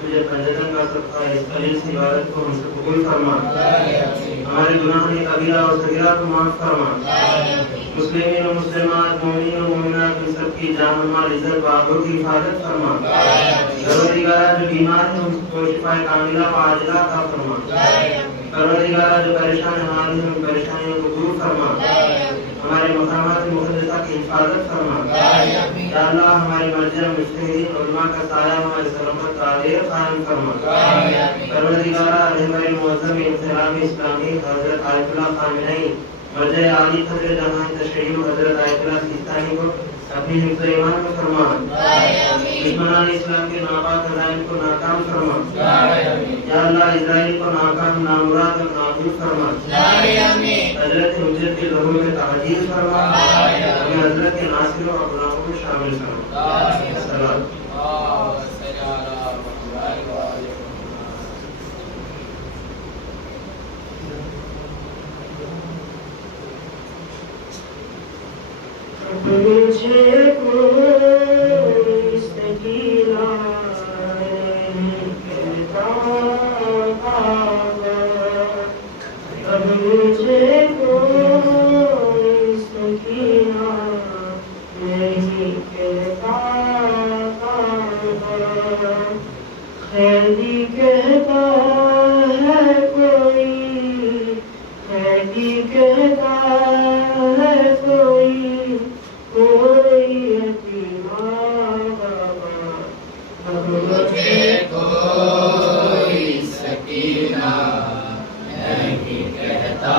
तुझे पंजतन का सबका इस कलील सी इबादत को हमसे कबूल फरमा। हमारे गुनाह ने कबीरा और सगीरा को माफ फरमा। मुस्लिमीन और मुस्लिमात मोमिनीन और मोमिनात इन सबकी जान माल इज्जत व आबरू की हिफाजत फरमा। परवरदिगार जो बीमार हैं उनको शिफाए कामिला व आजिला अता फरमा। परवरदिगार जो परेशान हाल हैं उन परेशानियों को दूर फरमा। हमारे मकामात मुक़द्दसा की हिफाजत फरमा। या अल्लाह हमारे मर्ज़िया मुज्तहिदीन उलमा का साया हमारे सलामत तारीर कायम फरमा। परवरदिगार रहबर मुअज़्ज़म इंतज़ाम इस्लामी हज़रत आयतुल्लाह ख़ामेनी मर्ज़े आली क़द्र जहां तशरीफ़ हज़रत आयतुल्लाह सिस्तानी को अपनी हिफ्ज़ ईमान में फरमा। दुश्मनान इस्लाम के नापाक ख़ज़ाइन को नाकाम फरमा। या अल्लाह इज़राइल को नाकाम नामुराद और नाबूद फरमा। हज़रत हुज्जत के लोगों में तहजीर फरमा। हमें हज़रत के नासिरों और गुलामों में शामिल फरमा। मुझे कोई सकीना नहीं कहता बाबा, अब मुझे कोई सकीना नहीं कहता बाबा। खैदी कहता है कोई, खैदी कहता है कोई, कोई यतीमा बाबा, अब मुझे कोई सकीना नहीं कहता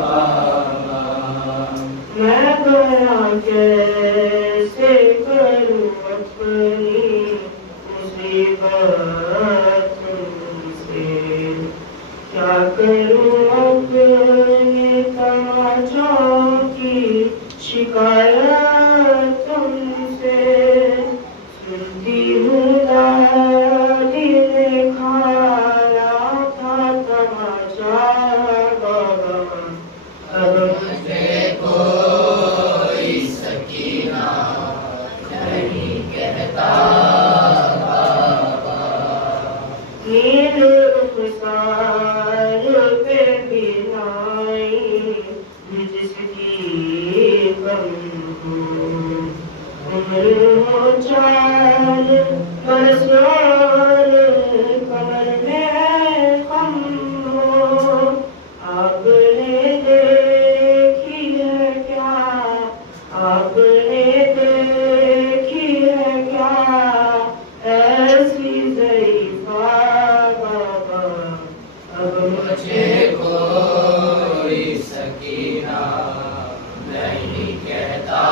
बाबा। मैं बया कैसे करूं अपनी मुसीबत तुमसे, क्या करूं अपने तमाचों की शिकायत तुमसे। सुनती हूँ दादी ने खाया था तमाचा बाबा, अब मुझे कोई सकीना नहीं कहता बाबा। नींद रुखसार पे भी नाई जिसकी कम हो, उम्र हो चाल बरस और कमर में कम हो। आपने देखी है क्या, आपने देखी है क्या ऐसी ज़ईफ़ा बाबा, अब मुझे कोई सकीना नहीं कहता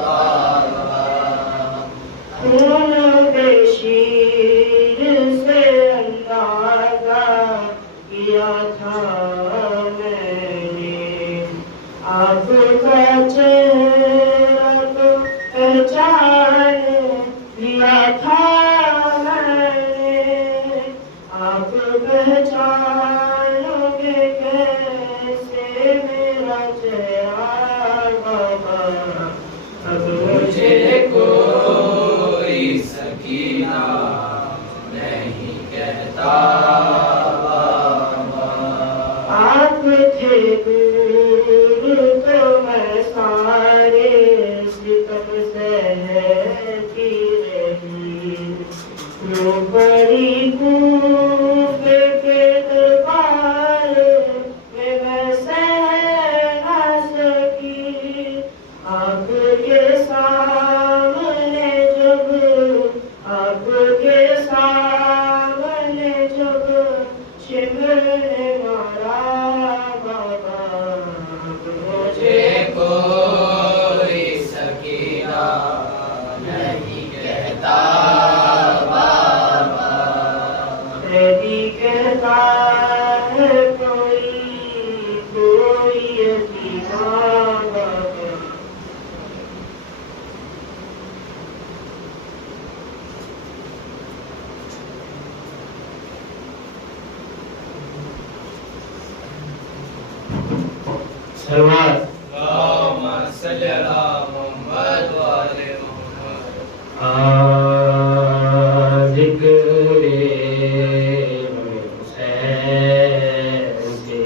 बाबा। खून बेशीर से अंदाज़ा किया था मैंने, आपका चेहरा तो पहचान लिया था मैंने। आप पहचानोगे कैसे मेरा चेहरा बाबा, अब मुझे कोई सकीना नहीं कहता बाबा। आप थे दूर तो मैं सारे सितम सहती रही, रो पड़ी कूफे के दरबार में मैं सह न सकी। आपके सामने जब, आपके सामने जब शिमले मारा बाबा, मुझे कोई सकीना नहीं कहता बाबा। कैदी कहता है कोई, कोई यतीमा बाबा। सलवात अल्लाहुम्मा सल्ली अला मुहम्मद व आले मुहम्मद। ज़िक्रे हुसैन से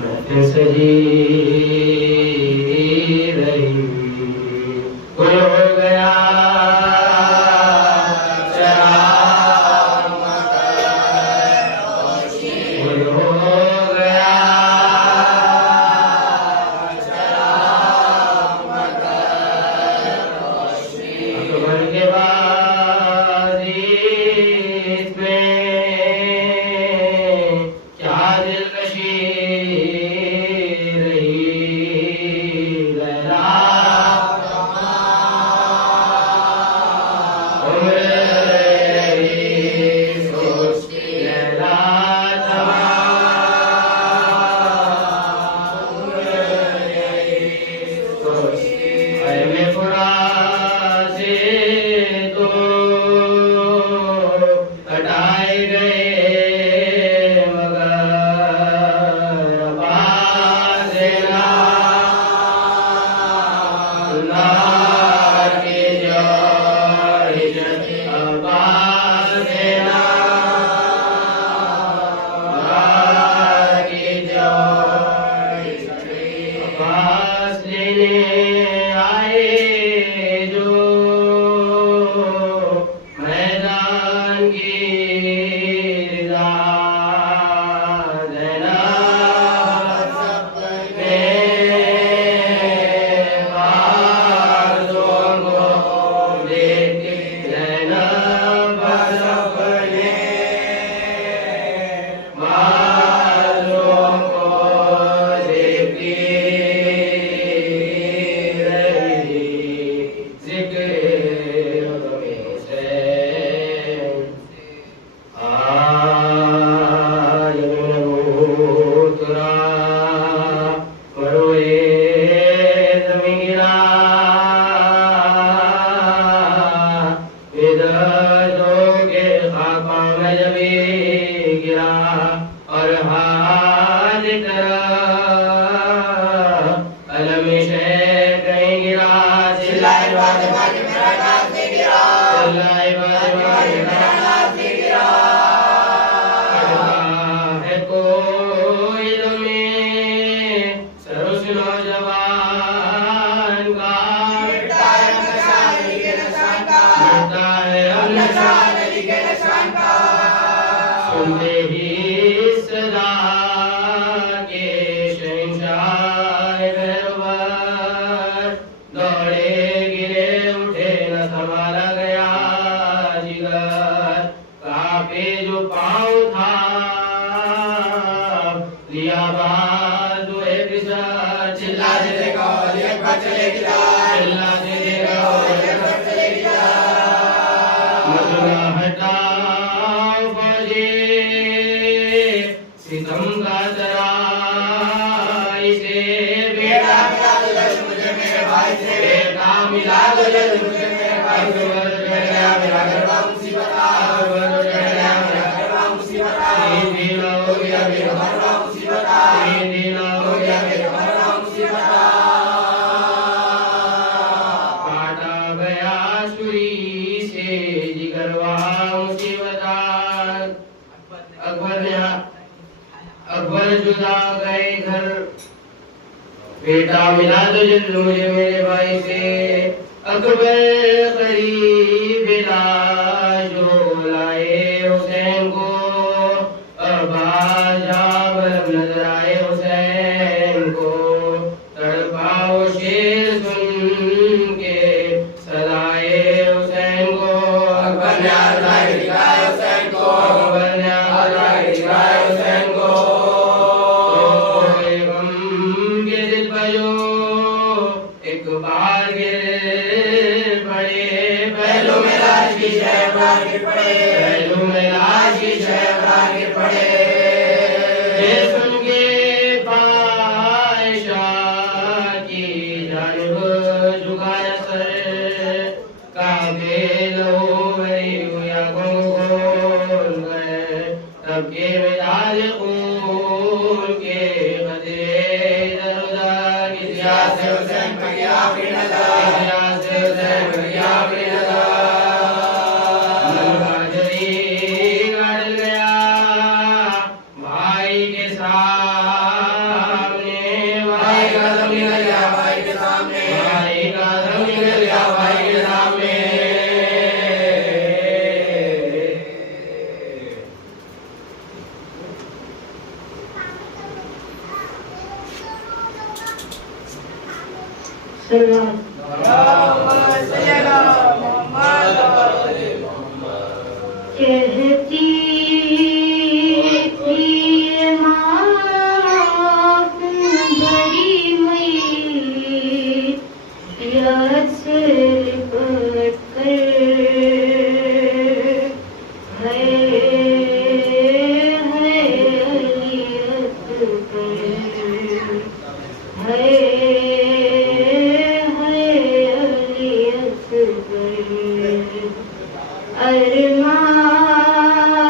महफ़िल सजी रही, गुल हो गया चराग मगर, गुल हो गया अब्बास देना की जय। अब्बास लेने आए जो मैदान की रिज़ा देना सबने बाजों को लेके देना सबने बाजों को लेके रही जिक्र से आयतरा मरोए ज़मीन गिरा विदर्दों के खाका में जमी गिरा और हाथ तरह अलम शे कहीं गिरा चिल्लाए बाजे बाजे मेरा नाम से गिरा चिल्लाए बाजे बाजे मेरा नाम से गिरा है कोई तुम्हें सरोस नौजवान का मिटता है निशान अली के निशान का मिटता है निशान अली के निशान का सुनते ही सदा के शहंशाह बरबर दौड़े गिरे उठे न संभाला गया जिगर काफे जो पाँव था लिया बाजू एक चिल्ला से देखो एक बार चलेगी चिल्ला से देखो एक बार चलेगी मजूरा हटाओ फौजी सितम का जरा इसे बेटा मिला दो जल्द मुझे मेरे भाई से बेटा मिला दो जल्द मुझे मेरे भाई से वर चढ़ गया मेरा गरबा मुसीबत वर चढ़ गया मेरा गरबा मुसीबत तीन दिन हो गया मेरा गरबा मुसीबत तीन दिन हो गया मेरा गरबा मुसीबत काटा गया छुरी से जिगरवा मुसीबत अकबर जुदा गए घर बेटा मिला दो जल्द मुझे मेरे भाई से अकबर करीब जो लाए हुसैन को अब्बाजा बलब नजर आए हुसैन को तड़पाओ शेर सुन के सलाए हुसैन को अकबर ने आज़ाद दिखाए हुसैन को अकबर ने आज़ाद दिखाए हुसैन को गम के दिल बजो एक बार गिर पड़े पहलू में लाश की शहबाज गिर पड़े पहलू में लाश की शहबाज गिर पड़े ये सुन के बादशाह की जानिब झुकाया सर काबे लो गई हुआ खोल गए तब के मिजाज खून के बदले इधर उधर इतिहास से हुसैन पर गया अपनी नजर इतिहास से हुसैन पर गया अपनी नजर मनबाजरी गाड़ गया भाई के सामने भाई का दम निकल गया भाई के सामने भाई का दम निकल गया भाई के सामने कहती थी माँ भरी मई याद से लिपट कर है अलियत कर है अलियत कर अरमान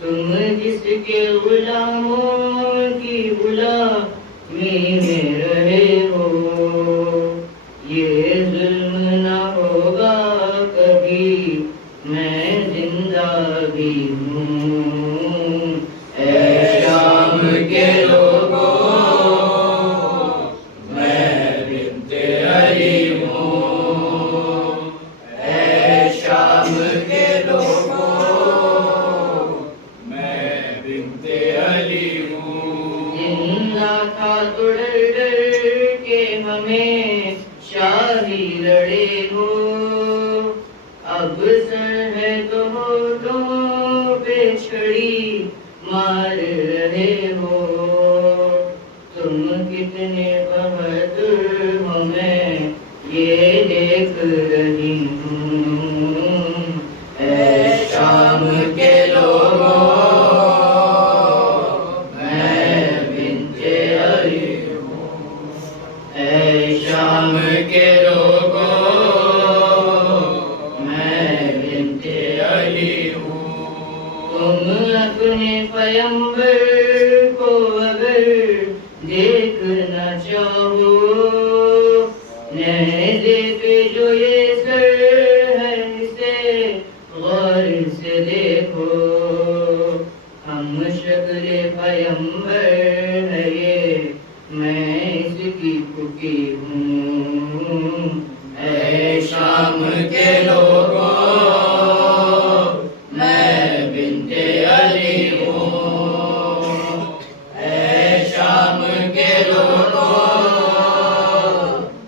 तुम जिस के गुलामों की गुलामी में रहे हो। ये जुल्म न होगा कभी, मैं जिंदा भी हूँ। ऐ शाम के लोगों, मैं बिन्ते अली हूँ। ऐ शाम के लोगों, मैं बिन्ते अली हूँ। जिंदा था तो डर के हमें शाही लड़े हो। अब सर है तो होठों पे छड़ी मार रहे हो। तुम कितने बहादुर हो, मैं ये देख रही हूँ। ऐ शाम के लोगों, मैं बिन्ते अली हूँ। ऐ शाम के लोगों, मैं बिन्ते अली हूँ। तुम अपने पैगंबर को अगर देखना चाहो, नैने देखे जो ये सर है इसे गौर से देखो। हम शक्ल पैगंबर है ये, मैं इसकी फुकी हूँ। ऐ शाम के लोगों, मैं बिन्ते अली हूँ। ऐ शाम के लोगों,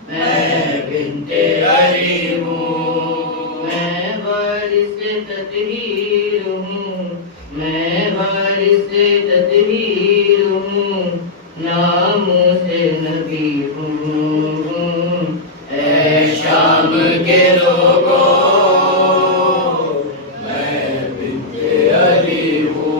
मैं बिन्ते अली हूँ। मैं वारिस तत्हीर हूँ, मैं वारिस तत्हीर हूँ, नामों से नबी हूँ। ऐ शाम के लोगों, मैं बिन्ते अली हूँ।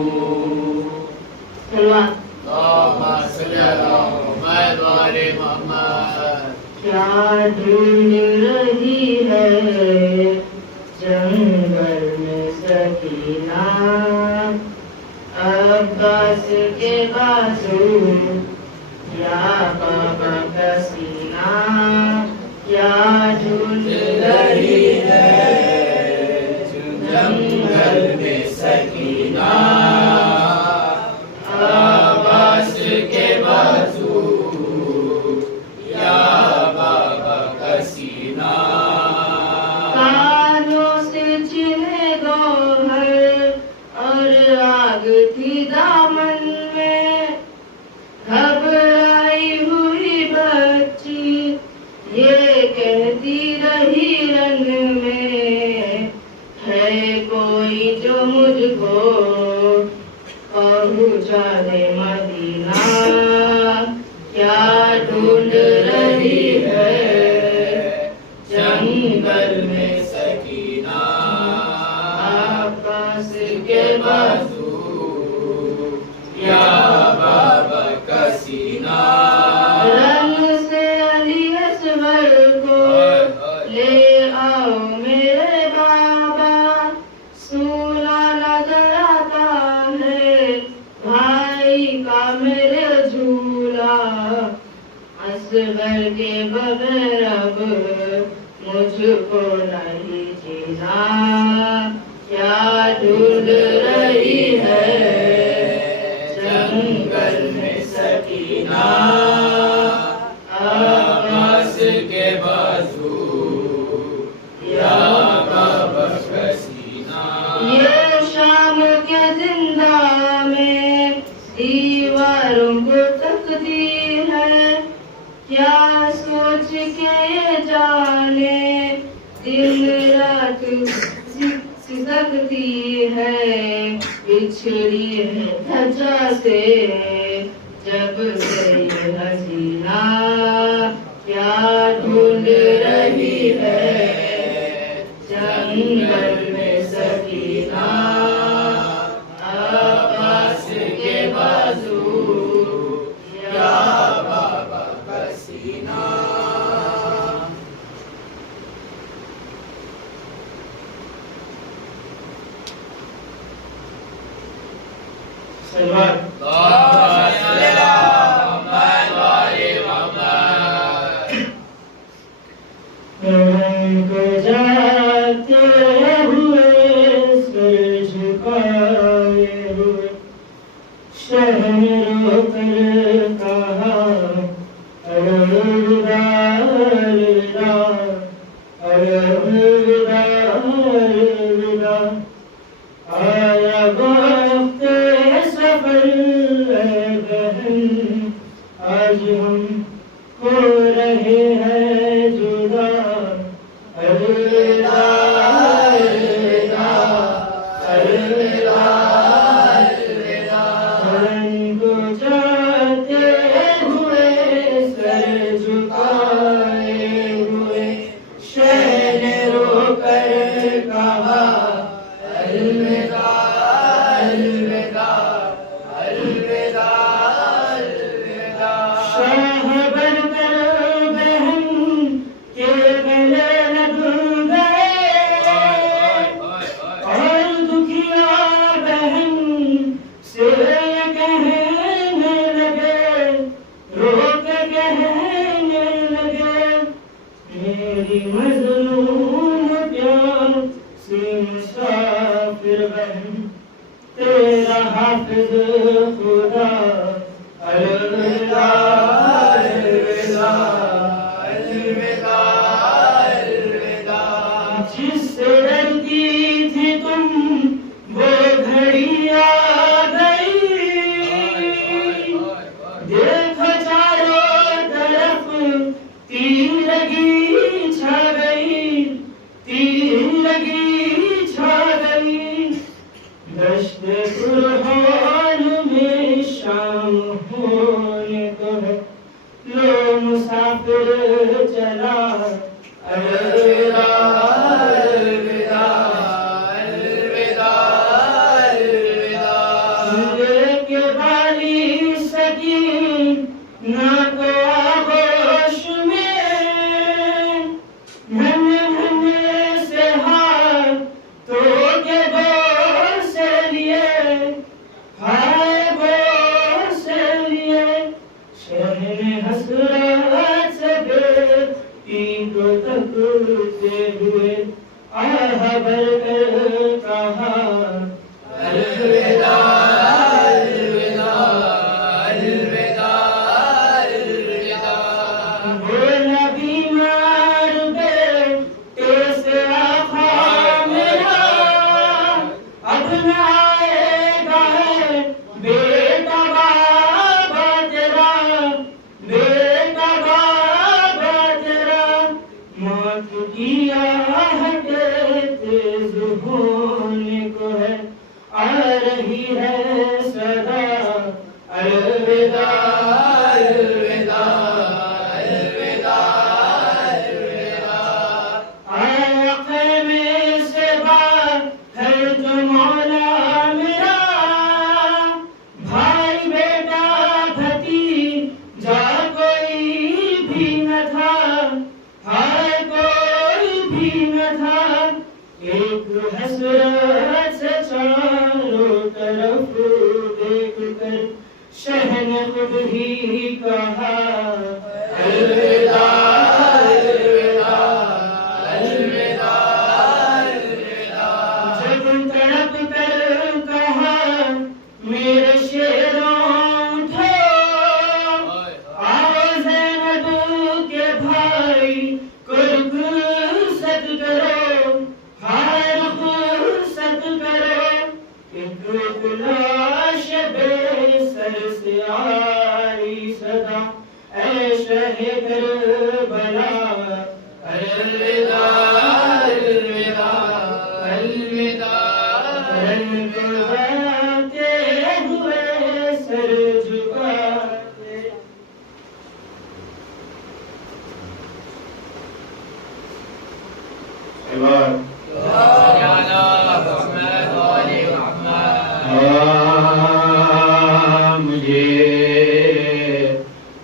क्या ढूंढ रही है जंगल में सकीना, अब्बास के बाजू या बाबा का सीना। क्या ढूंढ रही है जंगल में सकीना, अब्बास के बाजू या बाबा का सीना। कानों से चिन्हे गौहर और आग थी दामन में, घबराई हुई बच्ची ये कहती रही रंग में, है कोई जो मुझको पहुँचा दे मदीना। क्या ढूंढ रही है जंगल में सकीना, आकाश के बाजू या बाबा का सीना। रंग से अली असगर को ले आओ मेरे बाबा, सूना नजर आता है भाई का मेरे झूला। असगर के बगैर अब मुझको नहीं जीना। क्या ढूंढ रही है जंगल में सकीना, आकाश के बाजू या बाबा का सीना। ये शाम के जिंदा में दीवारों को तकती है, क्या सोच के ये जाने दिन रात सिसकती है। बिछड़ी है धजा से जब से ये हसीना, क्या ढूंढ रही है जंगल में सकीना, आकाश के बाजू या बाबा का सीना।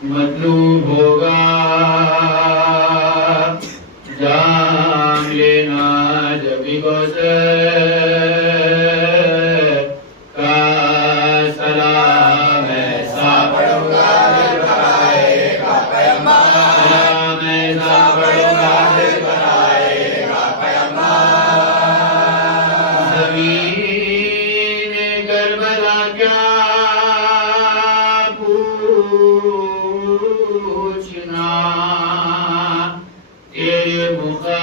मतलूब होगा जा क्या पूछना तेरे मुक़द्दर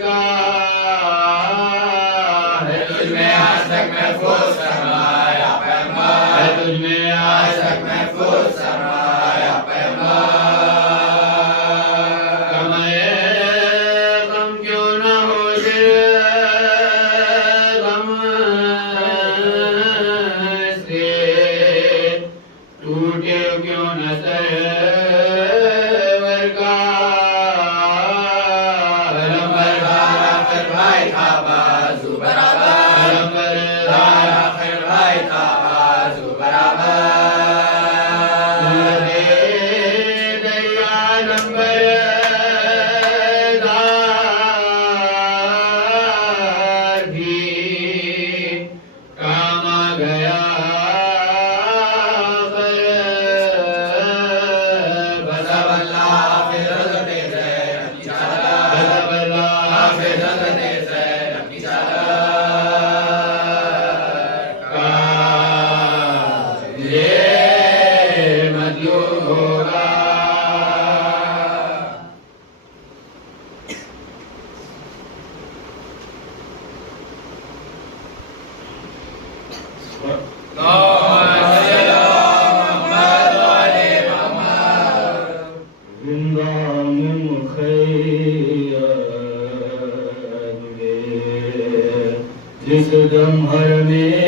का है। तुझमें आज तक महफूज फरमाया पैगंबर, है तुझमें आज तक महफूज फरमाया पैगंबर। कमाए गम क्यों न हो गम से टूटे क्यों न सरवर का नंबर आखिर भाई था बाजू बराबर, नंबर आखिर भाई था बाजू बराबर। दरिया नंबर भी काम आ गया जिस दम हर में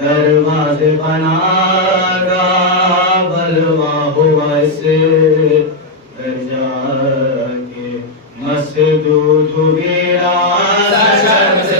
दरवाजे बनागा बलवा हुआ से दर्जा के मसदूद वीरा शर्म से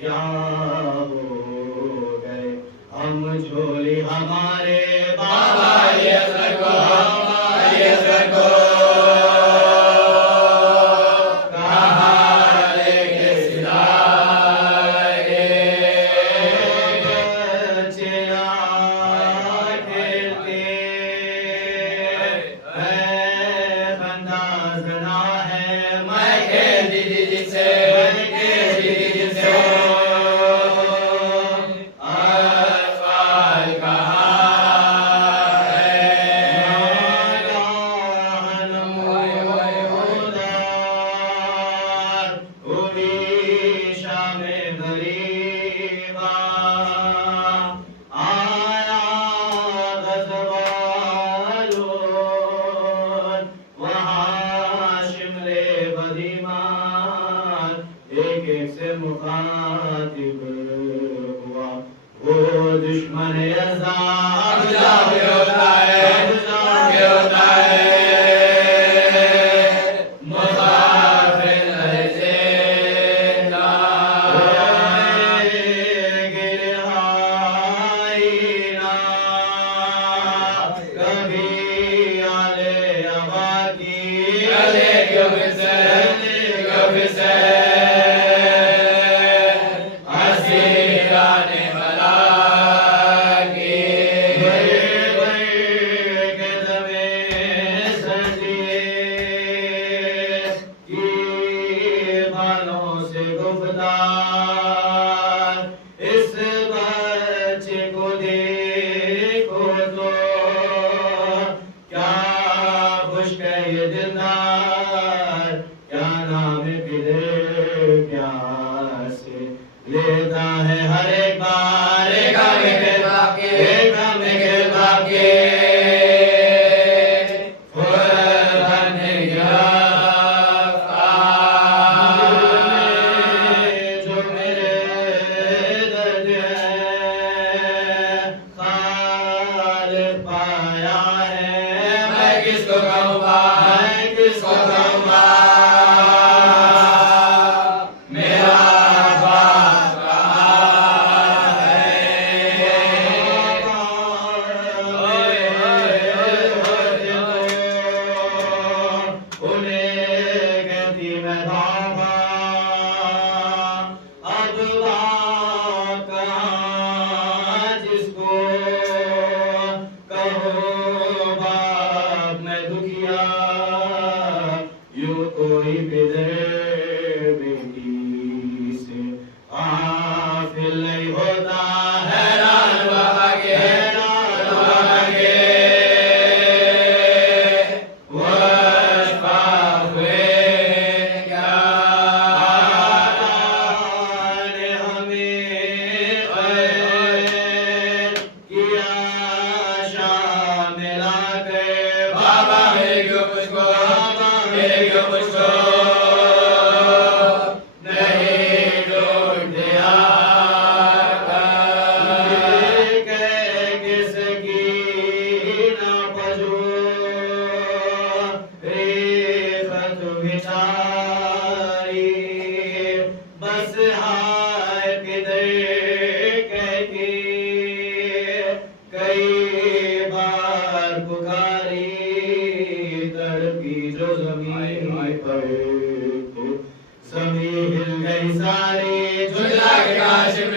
क्या हो गए हम झोली हमारे बाबा ये सरको कहाँ लेके सिलाए बच्चे खेलते अंदाज ना है मैं खेल दीदी से मुखातिब हुआ वो दुश्मन होता है मुसाफिर कभी आले आबादी लेता है हर एक बार रेखा में कृपा के जो मेरे दर्द है खाल पाया है मैं किसको कहूँगा मेरा बाप कहाँ है उन्हें कहती मैं बाबा अब बाप कहाँ जिसको कहो बाप मैं दुखिया यूं कोई बिदर बेटी से आफिल नहीं होता हैरान बाबा के बस हाय किधर कहके कई बार पुकारी तड़पी जो जमीन पर जमीन हिल गई सारी झुला के काशिफ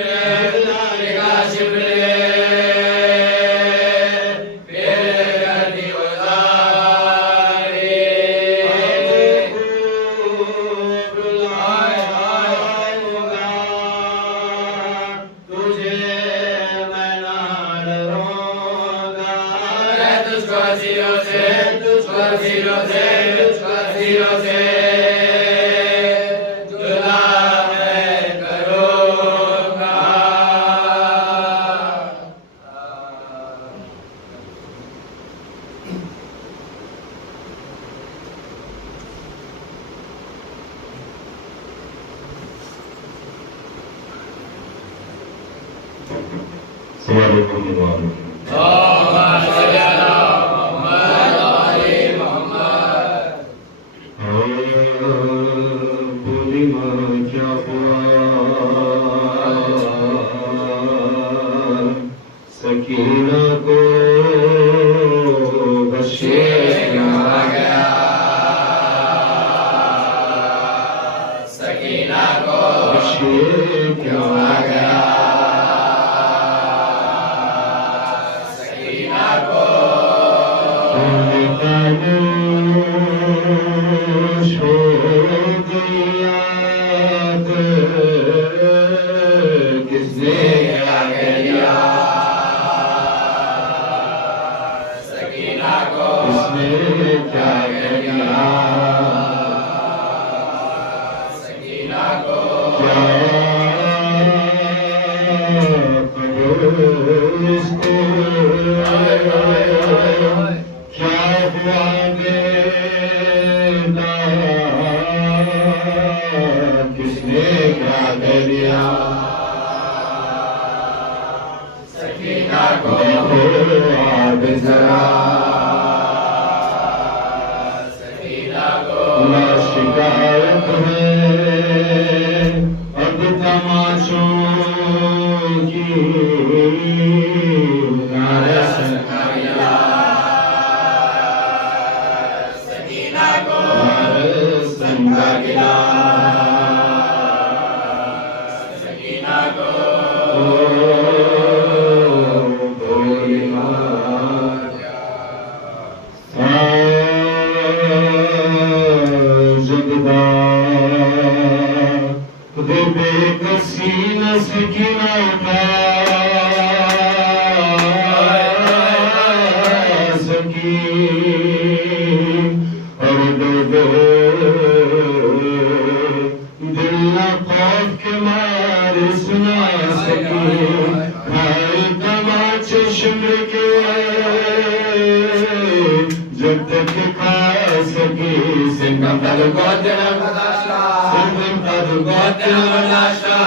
सकीना को बशेर आ गया सकीना को बशेर क्यों आ गया सकीना को छोड़ दिया किसने क्या किया क्या किया सकीना को क्या इसको क्या हुआ बेटा किसने क्या कर दिया सकीना को आप जरा शिकायत है अब तमाशों की सकीना को संगा गिला सकीना को बेकसी न सकीना सकी और दिल न खौफ के मारे सुना सके खाए तमाचे शिमर के जब तक खा सके सिंगम तद गोदन बदाशा सिंगम तद गोदन बदाशा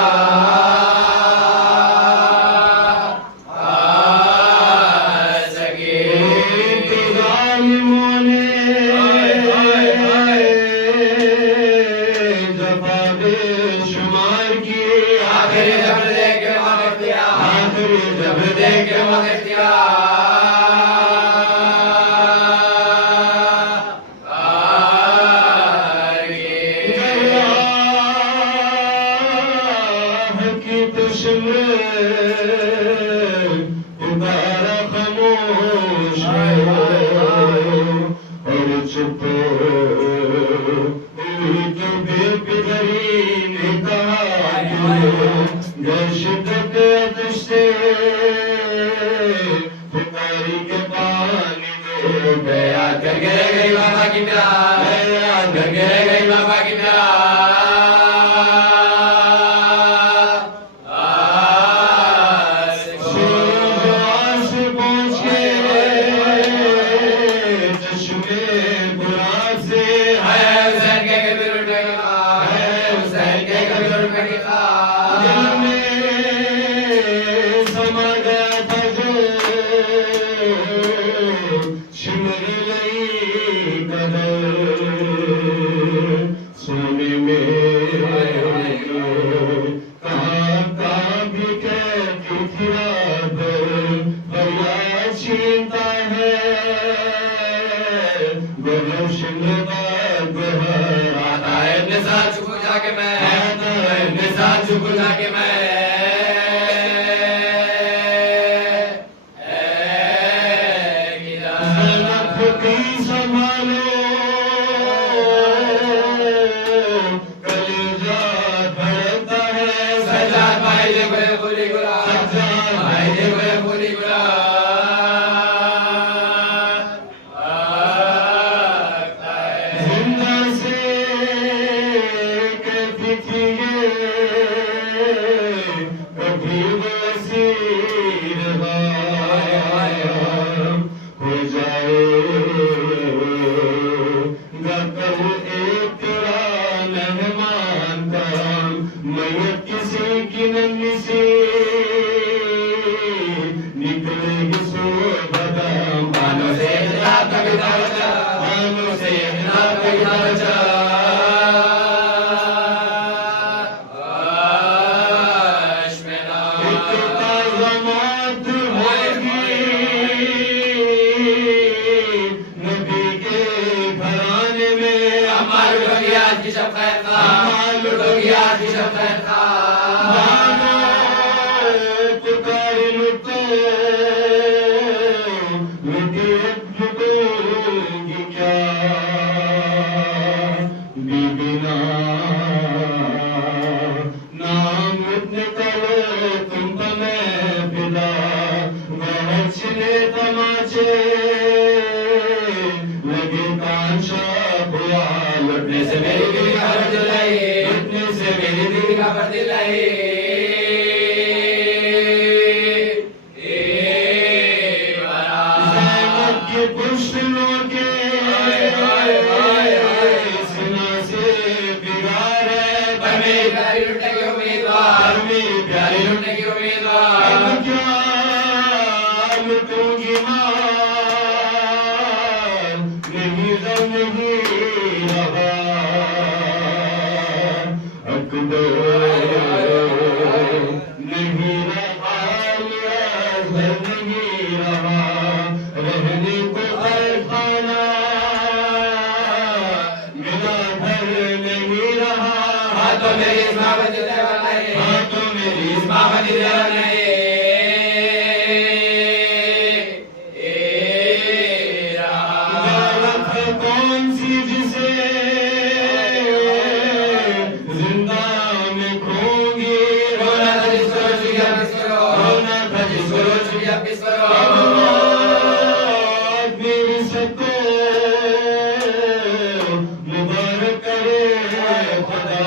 मुबारक करे खुदा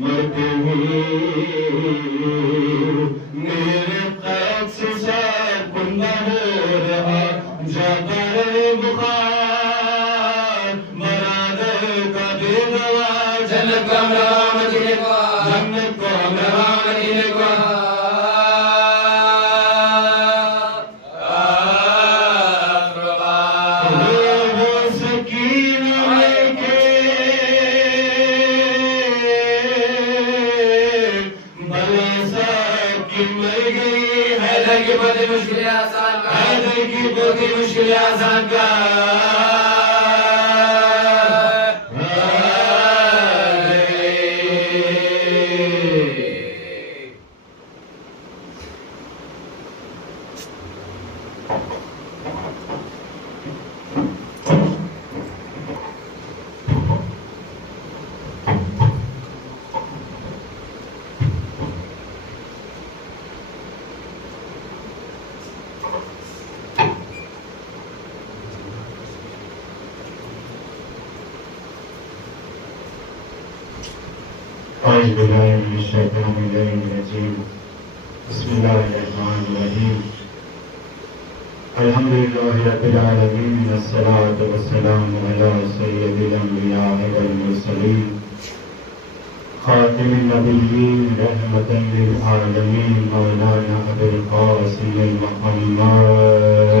मरते हुए मेरे कैद से सब न हो रहा जाता है बुखार मरादे का बेदवा जन्नत को हम मदीने को जन्नत को हम मदीने को मुश्किल आसान का बिस्मिल्लाहिर्रहमानिर्रहीम अल्हम्दुलिल्लाहि रब्बिल आलमीन अस्सलातु वस्सलामु अला सय्यिदिल अंबिया वल मुरसलीन खातिमिन नबिय्यीन रहमतन लिल आलमीन मौलाना अबुल कासिम मुहम्मद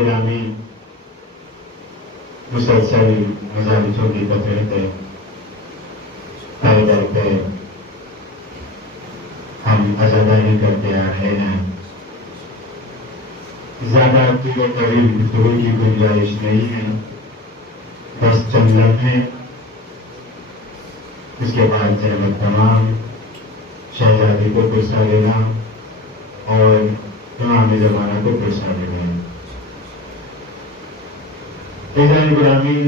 ग्रामीण मुसलसल मजालिसों की तकरीर है पहले दर पे हम आजादारी करते आ रहे हैं ज्यादा दूर करीब गुफ्तगू की गुंजाइश नहीं है बस चंद लम्हे उसके बाद जहमत तमाम शहजादी को पुरसा लेना और इमाम ज़माना को पुरसा लेना ग्रामीण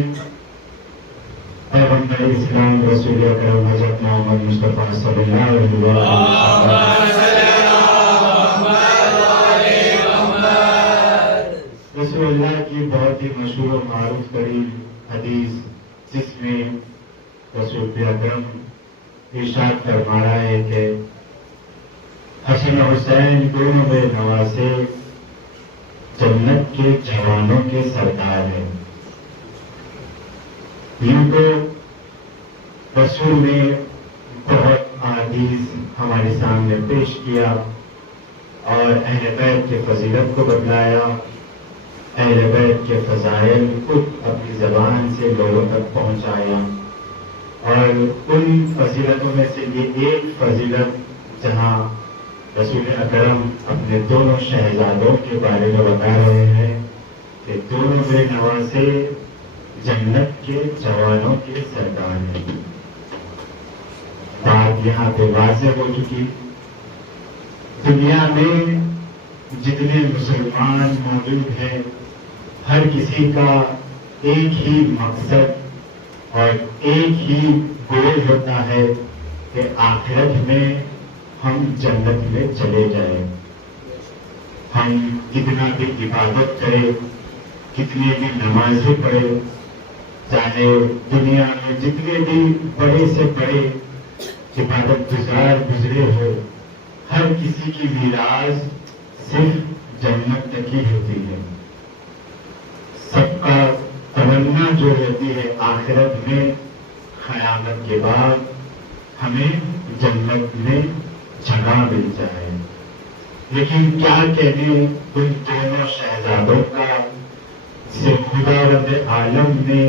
पैगंबर इस्लाम रसूल अकरम हज़रत मोहम्मद मुस्तफ़ा सल्लल्लाहु अलैहि वसल्लम रसूलुल्लाह की बहुत ही मशहूर और मारूफ तरीन हदीस जिसमें रसूल अकरम इरशाद फरमा रहा है कि हसन हुसैन दोनों बेनवासे जन्नत के जवानों के सरदार हैं। यूं तो रसूल ने बहुत अहादीस हमारे सामने पेश किया और अहले बैत के फजीलत को बतलाया, अहले बैत के फजाइल खुद अपनी जबान से लोगों तक पहुंचाया और उन फजीलतों में से ये एक फजीलत जहां रसूल अकरम अपने दोनों शहजादों के बारे में बता रहे हैं कि दोनों बेनवासे जन्नत के जवानों के सरदार हैं। बात यहाँ पे वाज़ेह हो चुकी। दुनिया में जितने मुसलमान मौजूद हैं हर किसी का एक ही मकसद और एक ही गोल होता है कि आखिरत में हम जन्नत में चले जाएं। हम कितना भी इबादत करें, कितनी भी नमाजें पढ़े, चाहे दुनिया में जितने भी बड़े से बड़े इबादत गुजार गुजरे हो, हर किसी की मीराज सिर्फ जन्नत तक ही होती है। सबका तमन्ना जो रहती है आखिरत में क़यामत के बाद हमें जन्नत में जगह मिल जाए। लेकिन क्या कहने उन दोनों शहजादों का जिसे खुदा रब आलम ने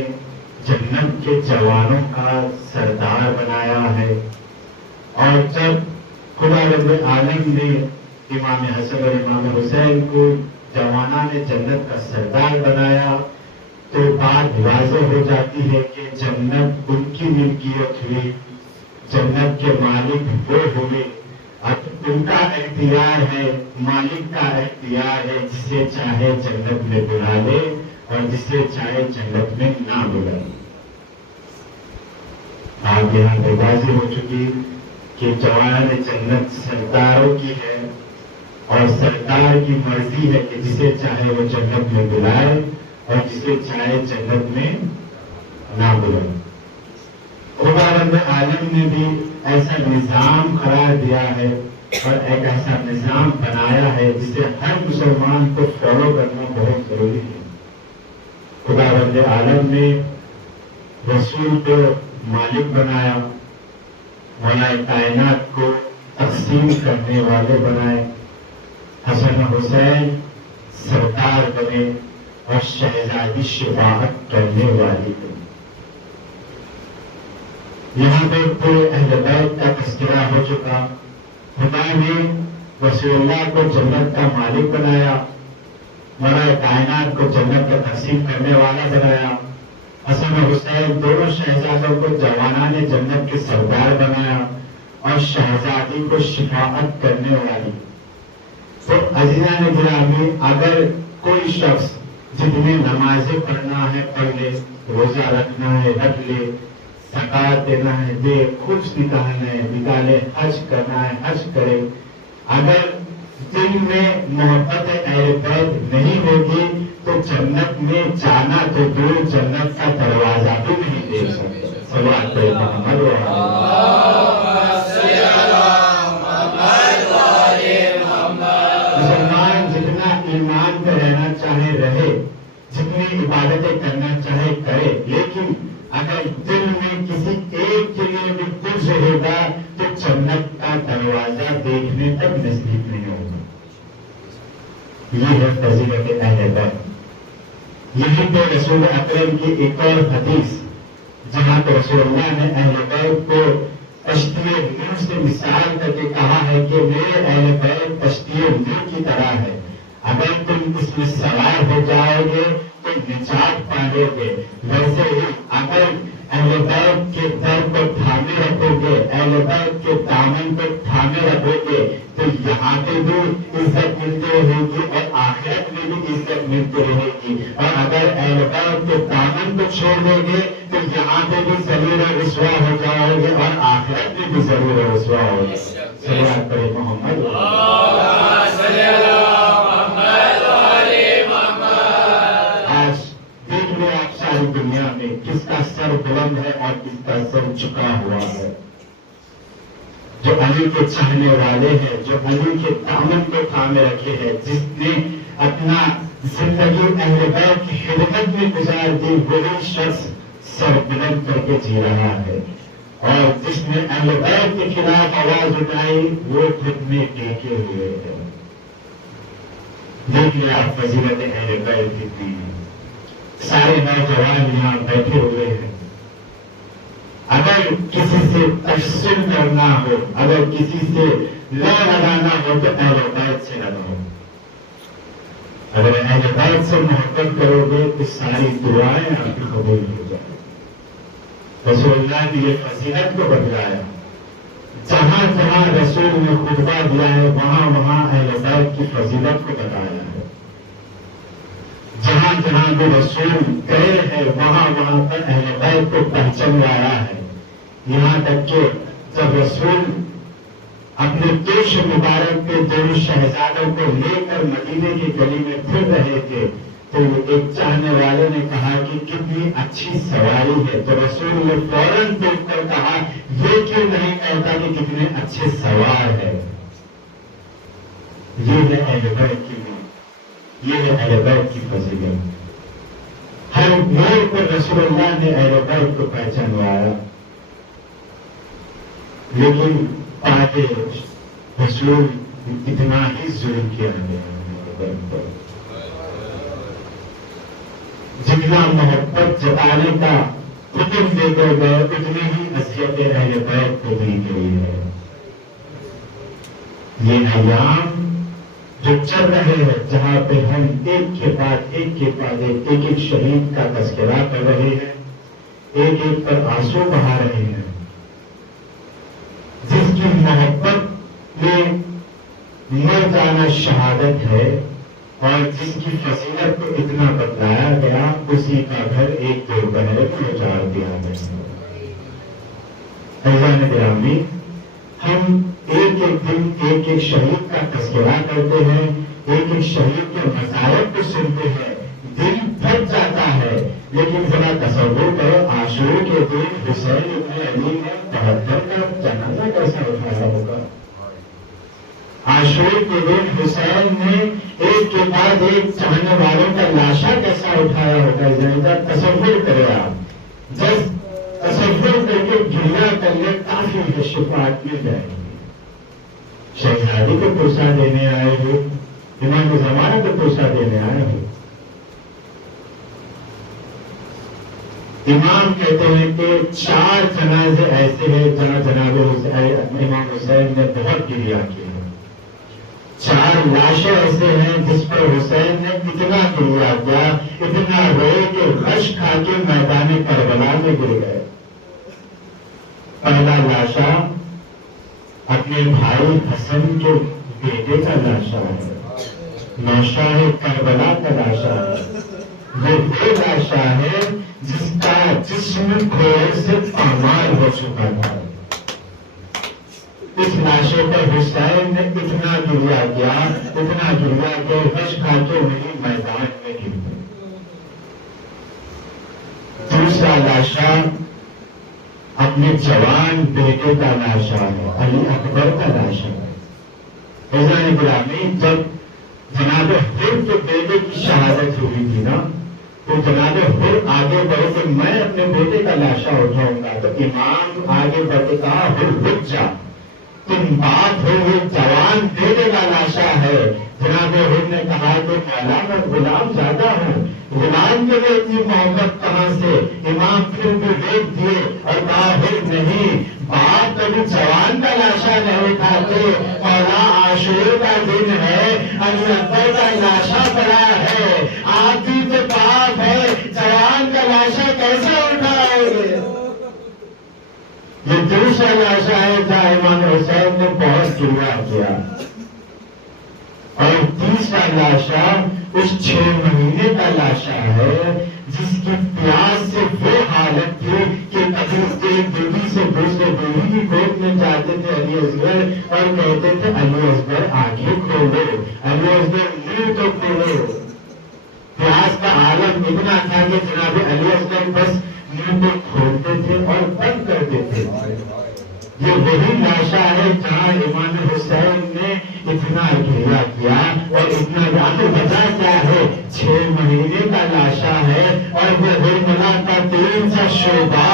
जन्नत के जवानों का सरदार बनाया है। और जब खुदा रब आलम ने इमाम हसन और इमाम हुसैन को जवाना ने जन्नत का सरदार बनाया तो बात वाज़ेह हो जाती है कि जन्नत उनकी मिल्कियत हुई, जन्नत के मालिक वो हुए। अब उनका इख्तियार है, मालिक का इख्तियार है, जिसे चाहे जन्नत में बुला ले और जिसे चाहे जन्नत में ना बुला ले। आप यहाँ पे वाज़ेह हो चुकी कि जवान जन्नत सरदारों की है और सरदार की मर्जी है कि जिसे चाहे वो जन्नत में बुलाए और जिसे चाहे जन्नत में ना बुलाए। खुदा रब्बुल आलम ने भी ऐसा निजाम करार दिया है और एक ऐसा निजाम बनाया है जिसे हर मुसलमान को फॉलो करना बहुत जरूरी है। खुदा रब्बुल आलम ने रसूल को मालिक बनाया, मौलाए कायनात को तकसीम करने वाले बनाए, हसन हुसैन सरदार बने और शहजादी शिफाअत करने वाली बनी। यहाँ पे पूरे अहले बैत का तज़किरा हो चुका। खुदा ने रसूलुल्लाह को जन्नत का मालिक बनाया, मौलाए कायनात को जन्नत का तकसीम करने वाला बनाया, हसन हुसैन दोनों शहजादों को जवाना ने जन्नत के सरदार बनाया और शहजादी को शिफाअत करने वाली। तो अज़ीज़ान गिरामी, अगर कोई शख्स जितने नमाजें पढ़ना है पढ़ ले, रोजा रखना है रख ले, ज़कात देना है दे, खुश निकालना है निकाले, हज करना है हज करे। अगर दिल में मोहब्बत अहले बैत नहीं होगी तो जन्नत में जाना तो दूर, जन्नत का दरवाजा भी नहीं देख सकते। सल्लल्लाहु अलैहि मुसलमान जितना ईमान पे रहना चाहे रहे, जितनी इबादतें करना चाहे करे, लेकिन अगर दिल में किसी एक के लिए भी कुछ रहेगा तो जन्नत का दरवाजा देखने तक नजदीक नहीं होगा। ये है फजीलत अहले बैत। यही पे रसूल अकरम की एक और हदीस जहाँ पे रसूलुल्लाह ने अहले बैत को कश्ती नूह से मिसाल करके कहा है कि मेरे अहले बैत कश्ती नूह की तरह है, अगर तुम इसमें सवार हो जाओगे तो निजात पाओगे। वैसे ही अगर अहले बैत के दर को थामे रखोगे, अहले बैत के दामन को थामे रखोगे तो यहाँ पे भी इज्जत मिलती रहेगी और आखिरत में भी इज्जत मिलती रहेगी। और अगर अहले बैत के दामन को छोड़ देंगे तो यहाँ पे भी ज़लील और रुस्वा हो जाओगे और आखिरत में भी ज़लील और रुस्वा होगे। सल्लल्लाहु अलैहि मोहम्मद। आज देख लो आप सारी दुनिया में किसका सर बुलंद है और किसका सर झुका हुआ है। जो अली के चाहने वाले हैं, जो अली के दामन को थामे रखे हैं, जिसने अपना जिंदगी अहले बैत की खिदमत में गुजार दी, वही शख्स सर बुलंद करके जी रहा है। और जिसने अहले बैत के खिलाफ आवाज उठाई वो खुद में टेके हुए है। देखिए आप फजीलत अहले बैत कितनी है। सारे नौजवान यहाँ बैठे हुए हैं। अगर किसी से तशस्सुर करना हो, अगर किसी से लड़ लगाना हो तो अहले बैत से लगाओ। अगर अहले बैत से मोहब्बत करोगे तो सारी दुआएं आपकी कबूल हो जाएंगी। रसूलुल्लाह ने ये फजीलत को बतलाया। जहां जहां रसूल ने खुतबा दिया है वहां वहां अहले बैत की फजीलत को बताया है। जहां जहां भी रसूल गए हैं वहां वहां पर अहले बैत को पहचानवाया है। यहाँ तक कि जब रसूल अपने पेश मुबारक पे दोनों शहजादों को लेकर मदीने की गली में फिर रहे थे तो एक चाहने वाले ने कहा कि कितनी अच्छी सवारी है, तो रसूल ने फौरन देखकर कहा ये क्यों नहीं कहता कि कितने अच्छे सवार है। ये है अहले बैत की, ये है अहले बैत की फजीलत। हर मोड़ पर रसूलुल्लाह ने अहले बैत को पहचानवाया। लेकिन आगे रसूल इतना ही जुल्म किया गया, जितना मोहब्बत जताने का हुक्म देकर गए उतनी ही अज़ियतें अहले बैत को दी गई है। ये अयाम जो चल रहे हैं, जहां पे हम एक के बाद एक शहीद का तस्करा कर रहे हैं, एक एक पर आंसू बहा रहे हैं, जिसकी मोहब्बत में मर जाना शहादत है और जिसकी फजीलत को इतना बतलाया गया, उसी का घर एक दोपहर में उजाड़ दिया गया। अल्लाह गिरामी, हम एक एक दिन एक एक शहीद का तस्करा करते हैं, एक एक शहीद के मसायब को सुनते हैं, दिल फट जाता है। लेकिन जरा तसव्वुर करो, आशूर के दिन हुसैन इब्न अली ने 72 का जनाजा कैसे उठाया होगा। आशूर के दिन हुसैन ने एक के बाद एक चाहने वालों का लाशा कैसा उठाया होगा। जरा तसव्वुर करें आप, जब तसव्वुर करके गिला कर ले काफी है, शिफात मिल जाएगी। शहजादी को पुरसा देने आए हो, इमाम ज़माना को पुरसा देने आए हो। इमाम कहते हैं कि 4 जनाजे ऐसे हैं जहां जनाब इमाम हुसैन ने बहुत गिरिया की है। 4 लाशें ऐसे हैं जिस पर हुसैन ने इतना गिरिया किया, इतना रोए कि रश खा के मैदान करबला में गिर गए। पहला लाशा अपने भाई हसन के बेटे का लाशा है, नौशाह करबला का लाशा है। वो लाशा है जिसका जिस्म घोड़े से पामार हो चुका था। इस लाशे पर हुसैन ने इतना गिरिया किया कि रश खा के वही मैदान में गिर गए। दूसरा लाशा अपने जवान बेटे का लाशा है, अली अकबर का लाशा है। जब जनाब हुर के बेटे की शहादत हुई थी ना, तो जनाब हुर आगे बढ़े कि मैं अपने बेटे का लाशा उठाऊंगा, तो इमाम आगे बढ़ते कहा, हुर रुक जा, तुम बात हो, वो जवान बेटे का लाशा है। जनाब हुर ने कहा कि मौला मैं गुलाम ज्यादा हूँ, गुलाम के लिए इतनी मोहब्बत कहां से। इमाम फिर भी देख दिए और कहा, हुर नहीं, बाप कभी जवान का लाशा नहीं उठाते, मौला आशूर का दिन है, अली अकबर का लाशा पड़ा है, आप भी तो बाप है, जवान का लाशा कैसे उठाओगे। ये दूसरा लाशा है जहां इमाम हुसैन ने बहुत गिरिया किया। और तीसरा लाशा उस 6 महीने का लाशा है जिसकी प्यास से वो हालत थी कि कभी एक बीवी से दूसरे बीवी की गोद में जाते थे अली असगर और कहते थे, अली असगर आंखें खोलो, अली असगर मुंह तो खोलो। प्यास का आलम इतना था कि जनाब अली असगर बस मुंह को खोलते थे और बंद कर देते थे। ये वही लाशा है जहां इमाम हुसैन ने इतना गिरिया किया और इतना ज्यादा वजह क्या है, 6 महीने का लाशा है और वो हुरमला का 3 सा शोभा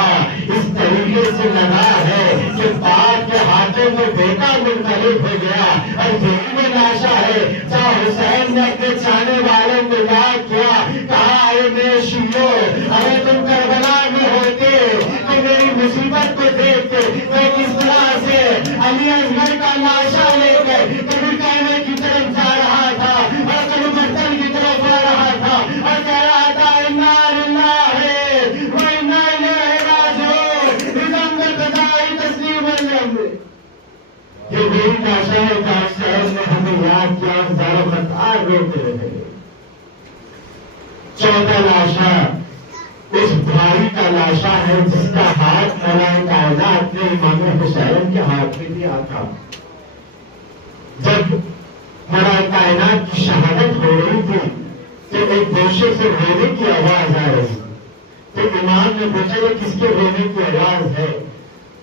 इस तरीके से लगा है कि बाप के हाथों में बेटा मुंतलिब हो गया। और यही वो लाशा है जहां हुसैन ने अपने चाहने वालों को याद किया, कहा, मेरे शियो, अगर तुम करबला में होते तो मेरी मुसीबत को देखते, तो किस तरह से अली असगर का लाशा लेकर कभी कहने की तरफ जा रहा था और कभी मक्तल की तरफ जा रहा था और कह रहा था, इन्ना लिल्लाहि व इन्ना इलैहि राजिऊन, रिदम क़ज़ाई तस्लीम। ये वही लाशा है जहां हुसैन ने हमें याद किया, ज़ारफ़तार रोते रहे। चौथा लाशा उस भाई का लाशा है जिसका हाथ मौलाए कायनात ने इमाम हुसैन के हाथ में दिया था। जब मौलाए कायनात की शहादत हो रही थी तो एक गोशे से रोने की आवाज आ रही, तो इमाम ने पूछा कि किसके रोने की आवाज है,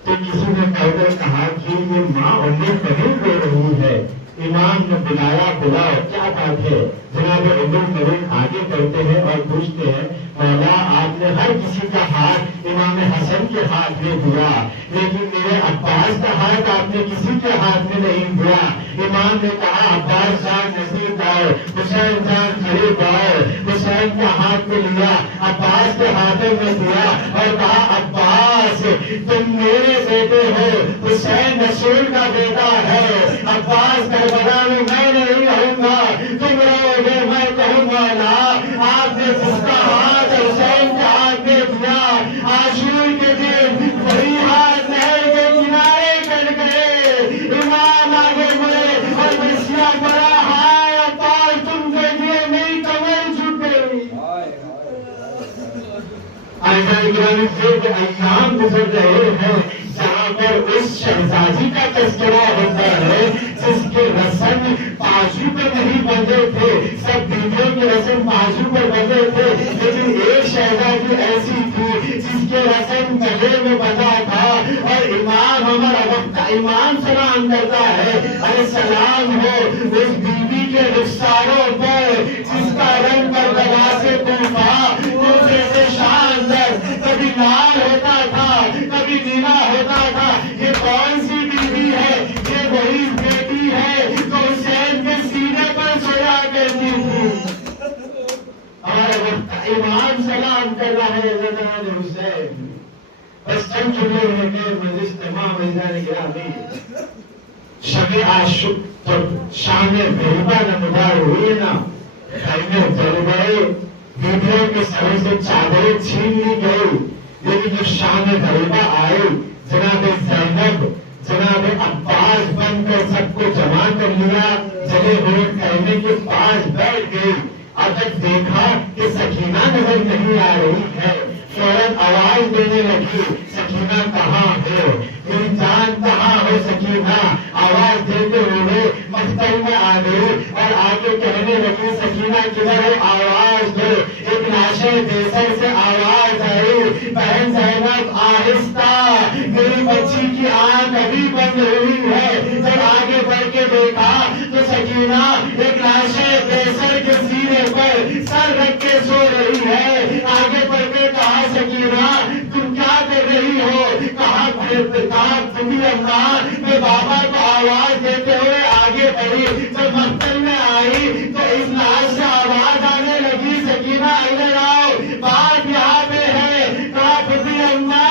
तो किसी ने कहकर कहा कि ये माँ उम्मे करीम रो रही है। इमाम ने बुलाया, बुलाओ क्या बात है। जनाब उम्मे करीम आगे करते हैं और पूछते हैं, मौला आपने हर किसी का हाथ इमाम हसन के हाथ में दिया, लेकिन मेरे अब्बास का हाथ आपने किसी के हाथ में नहीं दिया। इमाम ने कहा अब्बास जान नसीब आओ, हुसैन जान करीब आओ। हुसैन के हाथ में लिया, अब्बास के हाथों में दिया और कहा अब्बास तुम मेरे बेटे हो, हुसैन रसूल का बेटा है। अब्बास करबला में मैं नहीं रहूंगा, तुम रहोगे, मैं कहूंगा ना। आपने जिसका हाथ हुसैन के हाथ में दिया, आशूर के दिन वही हाथ नहर के किनारे कर गए। इमाम आगे बढ़े और मसीहा बड़ा हाय अब्बास तुम देखिए मेरी कमर झुक गई। अयाम गुजर रहे हैं जहाँ पर उस शहजादी का तस्करा होता है जिसके रस्म बाजू पर नहीं बंधे थे, सब बीवियों के रस्म बाजू पर बंधे थे, लेकिन एक शहजादी ऐसी थी जिसके रस्म गले में बंधा था। और इमाम हमारा वक्त इमाम सलाम करता है, अरे सलाम हो उस बीवी के रुखसारों पर जिसका रंग करबला से तूफा जैसे शानदार, कभी लाल होता था कभी नीला होता था। ये कौन सी बीवी है? ये वही बेटी है जो हुसैन के सीने पर सोया करती थी। और इमाम सलाम कर रहा है जनाब हुसैन। बस चल चुके हैं कि मजलिस तमाम इज़ान गिरामी शबे आशुक तो शान बेहबा नमदार हुई ना, खैमे जल गए, बीवियों के सरों से चादरें छीन ली गई, लेकिन जब शान गरीबा आए जनाब ज़ैनब जनाब अब्बास बनकर सबको जमा कर लिया, जले हुए खैमे के पास बैठ गई। अब तक देखा कि सकीना नजर नहीं आ रही है, फौरन आवाज देने लगी सकीना कहाँ हो, मेरी जान कहाँ हो सकीना। आवाज देते हुए मख्तल में आ गई और आगे कहने लगी सकीना किधर है, आवाज दो। एक लाशे बेसर से आवाज आई, बहन ज़ैनब आहिस्ता, मेरी बच्ची की आंख अभी बंद हुई है। जब आगे बढ़ के देखा तो सकीना एक लाशे बेसर के सीने पर सर रख के सो रही है। आगे बढ़ के कहा सकीना तुम क्या कर रही हो? कहा तुम्ही अम्मा, मैं बाबा को आवाज देते हुए आगे बढ़ी। जब मख्तल में आई तो इस लाश से आवाज आने लगी सकीना इधर आओ, बात यहाँ पे है। कहा तुम्ही अम्मा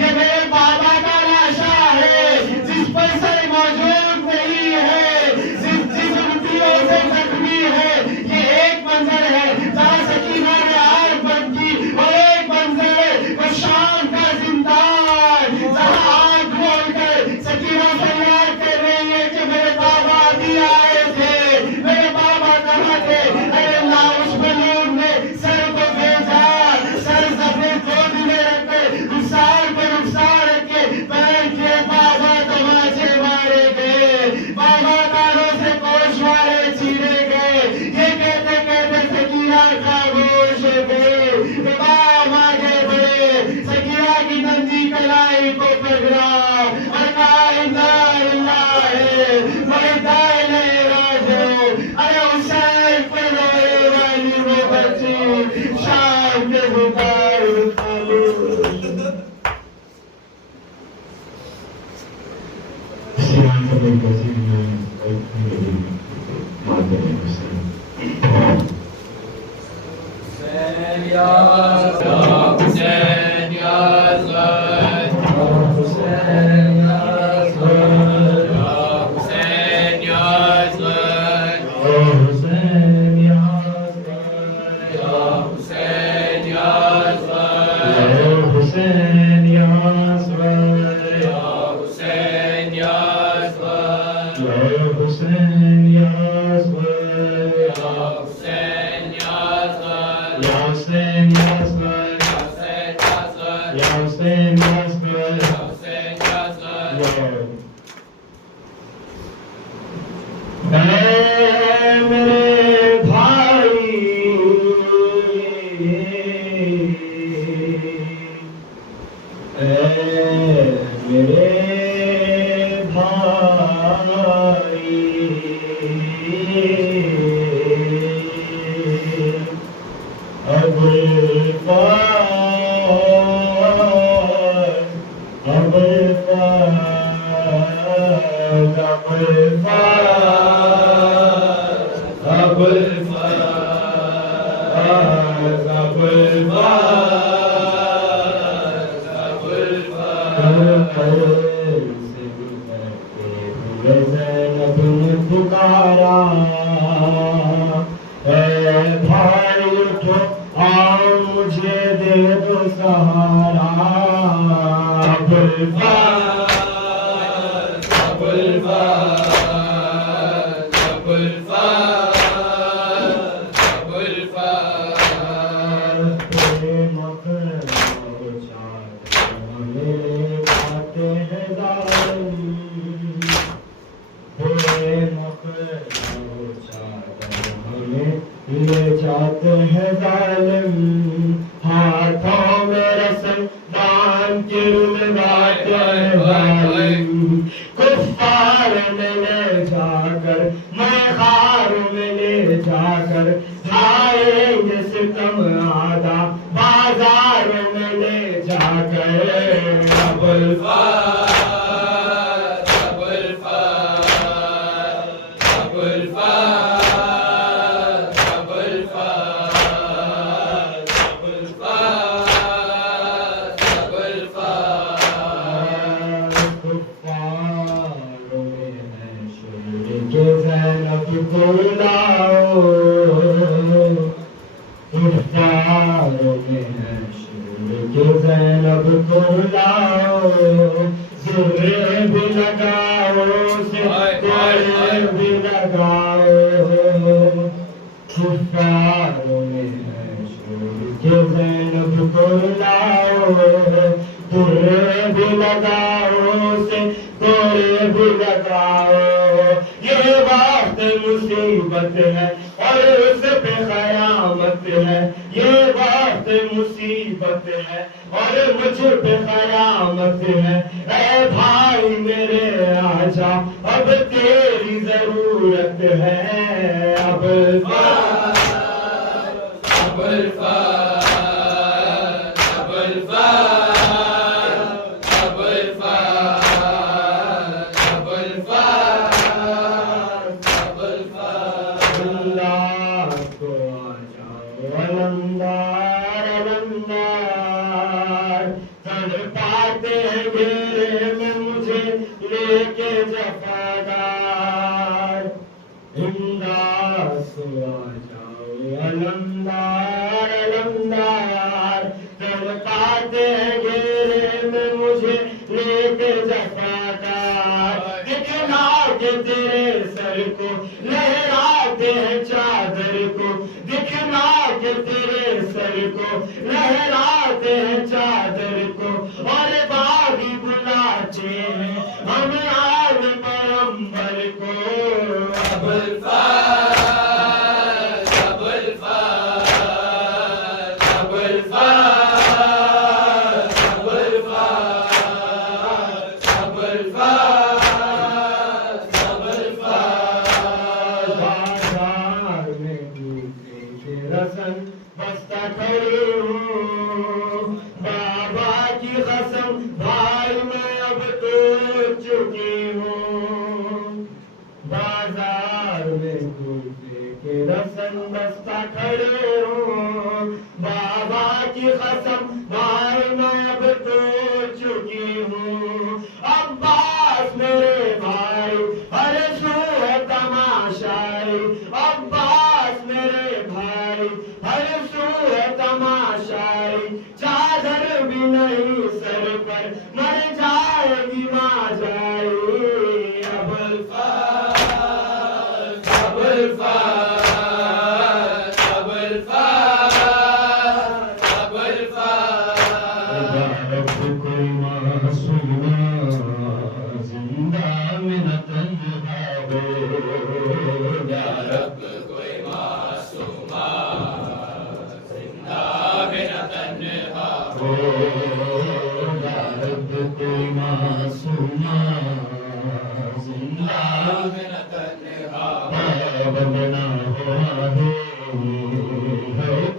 ये मेरे बाबा का लाशा है जिस पर सर मौजूद नहीं है, जिस उल्टियों से जख्मी है। ये एक मंजर है जहाँ सकीना ने आग बंद की, और एक मंजर है वो शाम का जिंदान जहाँ आग खोलकर सकीना फरियाद कर रही है कि मेरे बाबा भी आए थे, मेरे बाबा कहाँ थे? अरे अल्लाह उस मलून ने सर को भेजा, सर अपने गोद में रखे, रुखसार पे रुखसार रखे, पैर के बाबा तमाचे मारे गए, बाबा कानों से कोश मारे छीने गए। ये कहते कहते सकीना खामोश हो गए। इमाम आगे बढ़े, सकीना की नंदी कलाई को पकड़ा और कहा इन्ना लिल्लाहि व इन्ना इलैहि राजिऊन। अरे हुसैन पे रोए वाली वो बच्ची शाम के गुजार खामोश। सियान में गजी में माते हुसैन मेरे सहारा। भाई उठो आओ मुझे दे दो सहारा। ले जाते हैं जालिम, हाथों में रस्म दान के लगाते हैं जालिम। कुफ्फार में ले जाकर, मैं खार में ले जाकर, खाएंगे सितम आदा बाजार में ले जाकर। ज़ैनब को लाओ, ज़ुर्रे भी लगाओ, सितारे भी लगाओ। कुफ्फारों में है शोर के ज़ैनब को लाओ, ज़ुर्रे भी लगाओ, सितारे भी लगाओ। ये वक्त मुसीबत है और उस पे क़यामत है। ये वक्त मुसीबत है और मुझ पे क़यामत है। ऐ भाई मेरे आजा, अब तेरी जरूरत है। अब तेरे सर को लहराते हैं चादर को, दिखला के तेरे सर को लहराते हैं चादर को। और बागी बुलाते हैं हम आल पैगंबर को। बस्ता खड़ी हूँ बाबा की कसम, भाई मैं अब तो चुकी हूँ। बाजार में दूसरे के रसन बस्ता खड़े हूँ बाबा की कसम, भाई मैं अब तो चुकी हूँ। अब्बास मेरे भाई हर सू है तमाशाई, अब्बास मेरे भाई हर सू है तमाशाई। चादर भी नहीं सर पर मर जाएगी माँ जाई। कोई मासूमा जिंदा में न तन्हा हो, या रब कोई मासूमा जिंदा में न तन्हा हो। या रब कोई मासूमा जिंदा में न तन्हा हो। बंदना हुआ है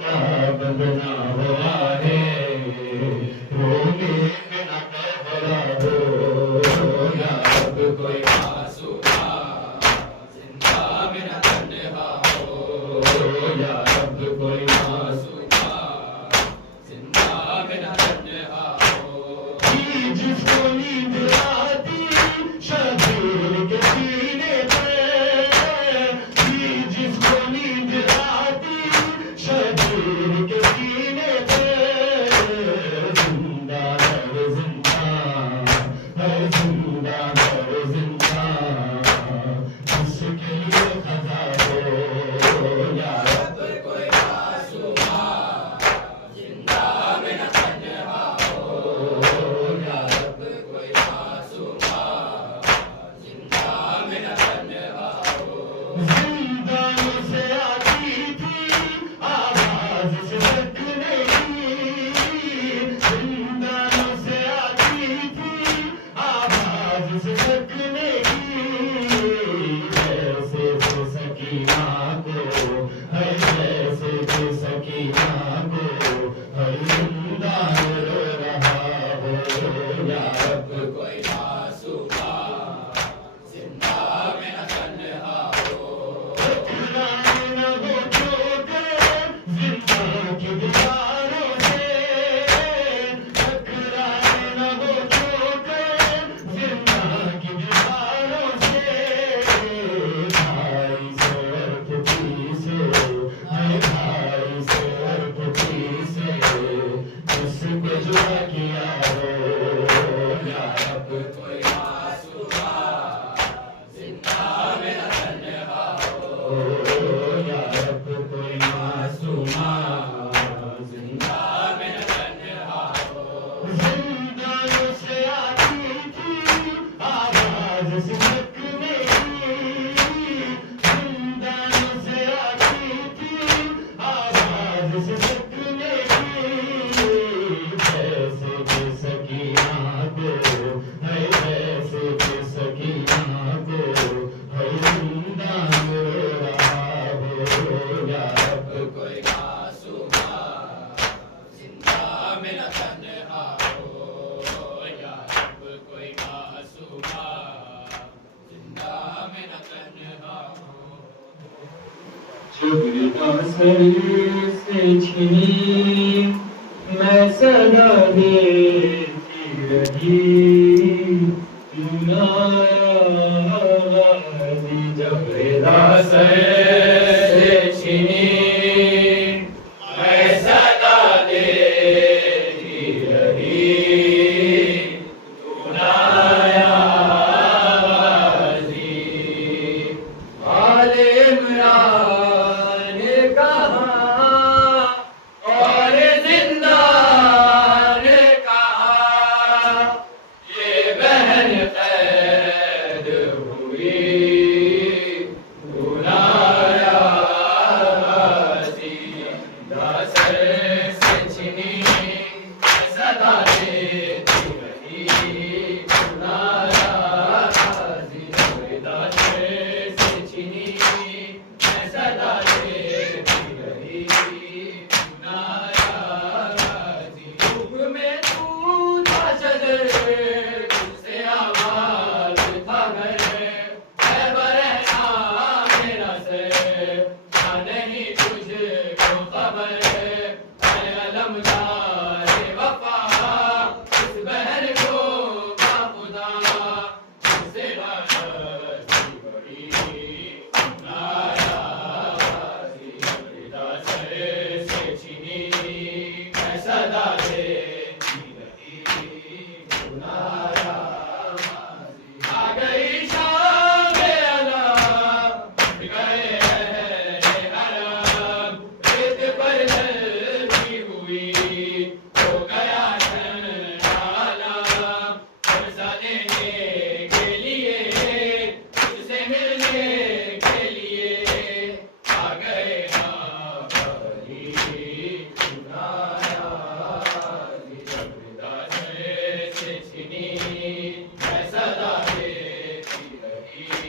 क्या बंदना हुआ है, रोने में न कहरा हो। या रब कोई मासूमा जिंदा में न तन्हा हो। या रब कोई मासूमा जिंदा में न तन्हा हो। जिसको नींद आती शबीर के सीने पे, से छिनी मैं सदा देती रही तू नाराज़ी जब दास से छिनी मैं सदा देती रही तू नाराज़ी आले इमरान कहा और जिंदा ने कहा ये बहन कैद हुई गुनाराज़ी दास से छिनी सदा देती रही गुनाराज़ी दास से छिनी सदा देती रही गुनाराज़ी धूप में तू था चदर तुझसे आवाज़ था घर है बरहना मेरा से नहीं तुझको खबर है अलमदार वफा इस बहन को बापुदा तुझसे राज़ी बड़ी नाराज़ी दास से छिनी मैं सदा देती रही नाराज़ी आ गई शाम अला उठ गए हरम रेत पर चलती हुई हो गया नाला फरसा देने के लिए तुझसे मिलने के लिए आ गए नाली नाराज़ी जब दास से छिनी मैं सदा देती रही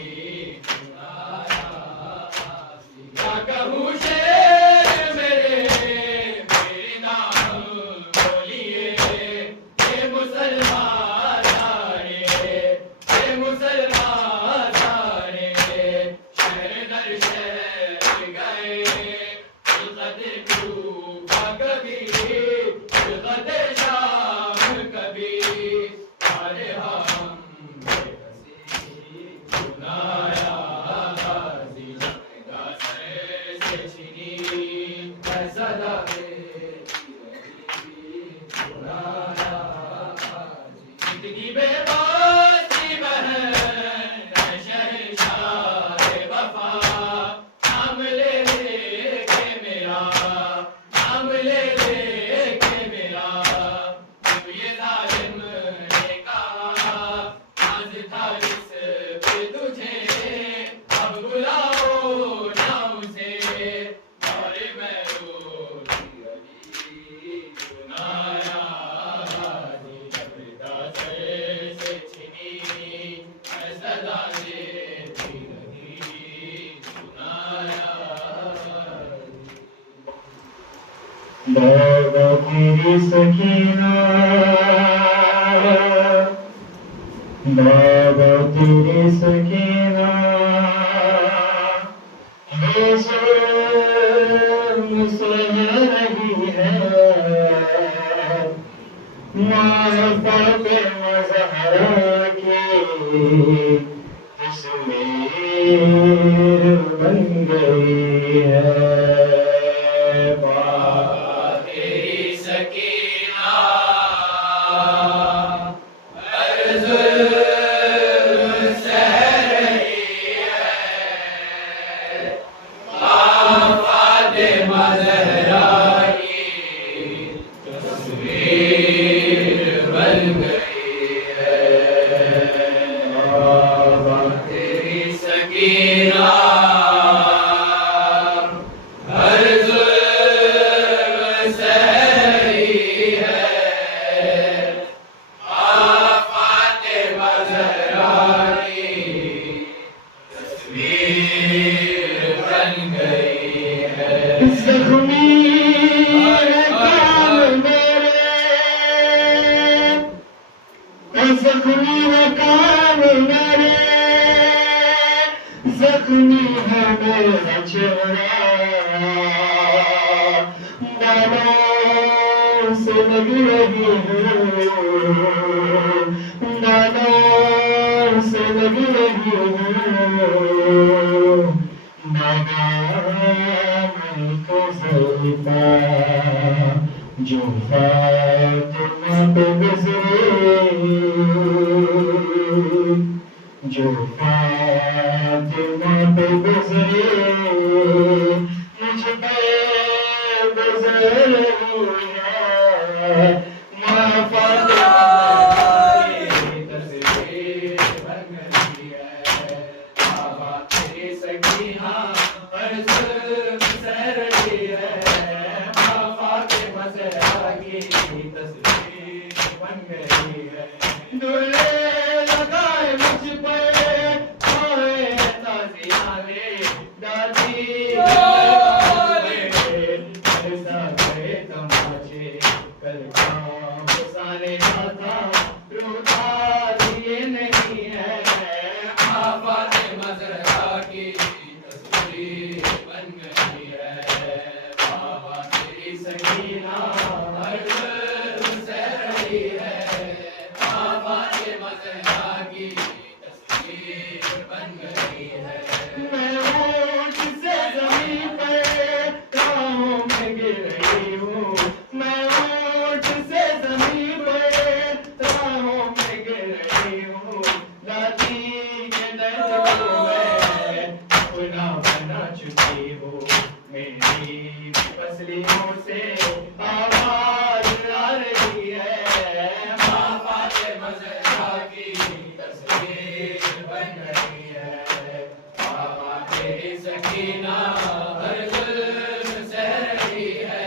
नाराज़ी क्या कहूँ शेर मेरे नाम बोलिए ये मुसलमान सारे शहर दर शहर गए कदर कूफा कभी कदर शाम कभी सारे हम बेबसी गुनाराज़ी दास से छिनी मैं सदा देती रही गुनाराज़ी जिंदगी बेबासी बहन शहंशाह वफा नाम ले के मेरा नाम ले के मेरा जब ये जालिम ने कहा आज था इस पे तुझे अब बुलाओ ना उसे और मैं रोती रही गुनाराज़ी जब दास से छिनी मैं सदा देती रही गुनाराज़ी बाबा तेरी सकीना बाबा तेरी सकीना मुझसे रही है माँ फातिमा ज़हरा की तस्वीर बन गई है बाबा तेरी सकीना हर जुल्म सह रही है माँ फातिमा ज़हरा की तस्वीर बन गई है बाबा तेरी सकीना हर जुल्म सह रही है माँ फातिमा ज़हरा की तस्वीर बन गई है ज़ख्मी कान मेरे ज़ख्मी कान मेरे जख्मी है मेरा चेहरा से लग रही हूँ, दानों से लग रही हूँ, नागान को ज़ल्फ़ा जो फ़ातिमा पे गुज़रे, जो फ़ातिमा पे गुज़रे, मुझ पे गुज़र रही है। माँ फ़ातिमा की तस्वीर बन गई है, बाबा तेरी सकीना हर जुल्म सह रही है। माँ फ़ातिमा ज़हरा की तस्वीर बन गई है। दूल्हे लगाए मुझ पर आए ताज़िया ले, दादी बरसा गए तमाचे, कल का फसाने आता रोता ये नहीं है। माँ फ़ातिमा ज़हरा की तस्वीर बन गई है, बाबा तेरी सकीना हर जुल्म सह रही है। माँ फ़ातिमा ज़हरा की तस्वीर बन गई है। मैं ऊँट से ज़मीन पे राहों में गिर रही हूँ, मैं ऊँट से ज़मीन पे राहों में गिर रही हूँ। दादी के दर्द को मैं अपना बना चुकी हूँ, मेरी पसलियों से आवाज़ आ रही है। माँ फ़ातिमा ज़हरा की तस्वीर बन रही है, बाबा तेरी सकीना हर जुल्म सह रही है।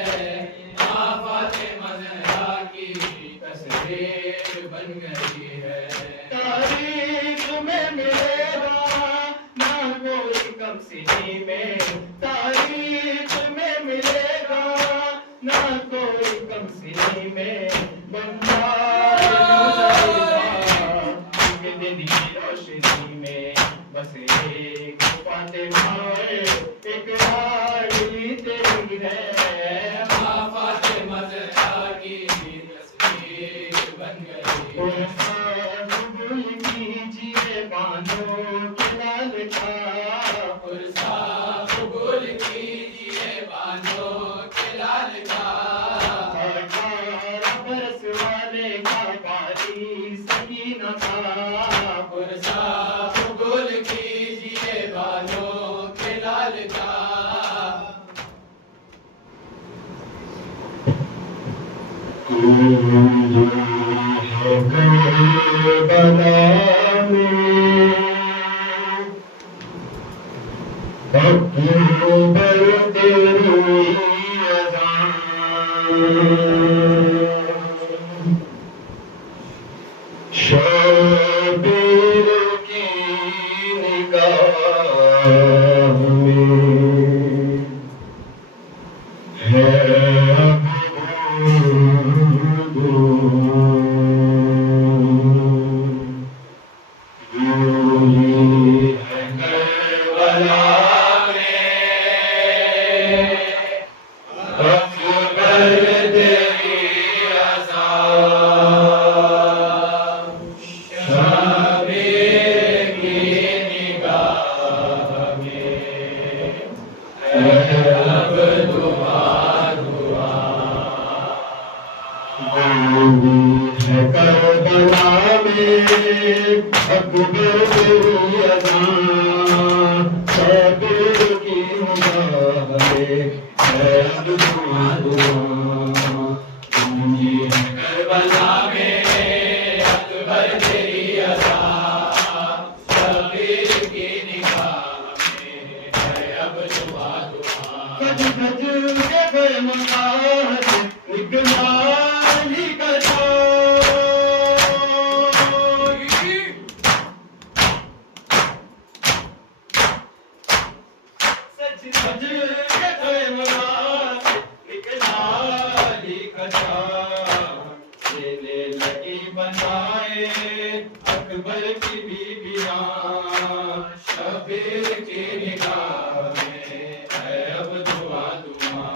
माँ फ़ातिमा ज़हरा की तस्वीर बन गई है। तारीख में मिलेगा ना कोई कम सिनी में, तारीख में मिलेगा ना कोई कम सिनी में। बंदा एक दिन की रोशनी में बस एक फ़ातिमा है, एक लाडली तेरी है। माँ फ़ातिमा ज़हरा की तस्वीर बन गई है। कबूल कीजिए बानों के लाल का, कबूल कीजिए बानों के लाल का। 18 बरस वाले का बारी सकीना का, कबूल कीजिए बानों के लाल का। करबला में अक्बर तेरी अज़ान, शबीर की निगाह में है करबला में अकबर तेरी अज़ान, शबीर की निगाह में है अब दुआ दुआ। करबला में अकबर तेरी अज़ान, शबीर की निगाह में है अब दुआ दुआ। गज गज के बेमकात निगरानी करो, सच सच के बेमकात निगरानी करो। देने लगी बनाए अकबर की बीबियां, शबीर की निगाह में है अब दुआ दुआ।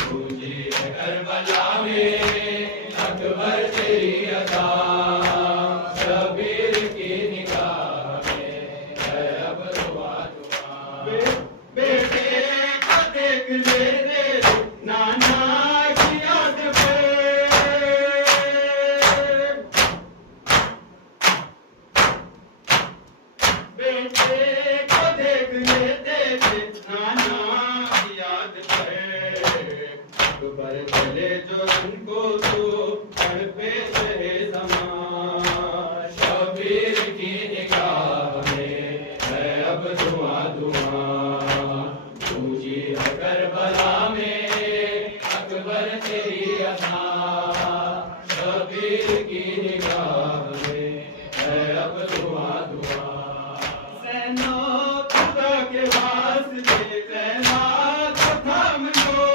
तुझे करबला में बेटे को देख ले रे नाना की याद पे। बेटे को देख ले तेरे नाना की याद पे। अकबर चले जो उनको तो पढ़ पे रहे समा। शबीर की निगाह में है अब धुआं धुआं। पूजी है करबला में अकबर तेरी अदा। शबीर की निगाह में है अब धुआं धुआं। सेना खुदा के वास्ते सेना को थाम लो।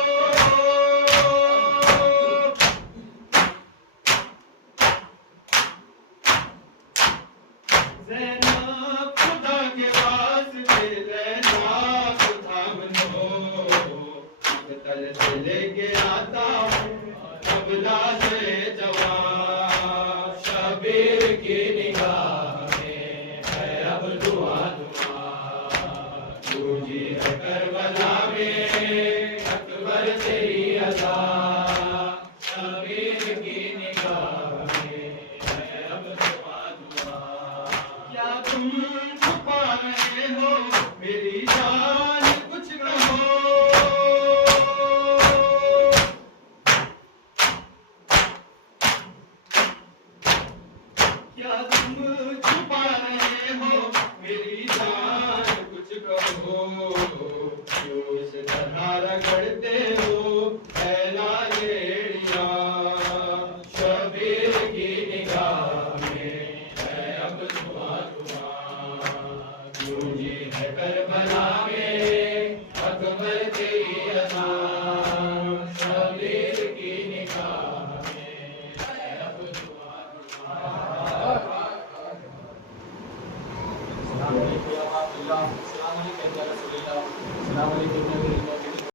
सेना खुदा के वास्ते सेना को थाम लो। तल से लेके आता हूँ तबला से जवान। शबीर की निगाह में है अब धुआं धुआं। पूजी है करबला में अकबर तेरी अदा। शबीर की निगाह में है अब धुआं धुआं। क्या तुम छुपा रहे हो मेरी जान कुछ कहो। क्या तुम छुपा रहे हो मेरी जान कुछ कहो। क्यों इस तरह रगड़ते हो ऐला लेड़िया। शबीर की निगाह में है अब धुआं धुआं। पूजी है करबला में अकबर तेरी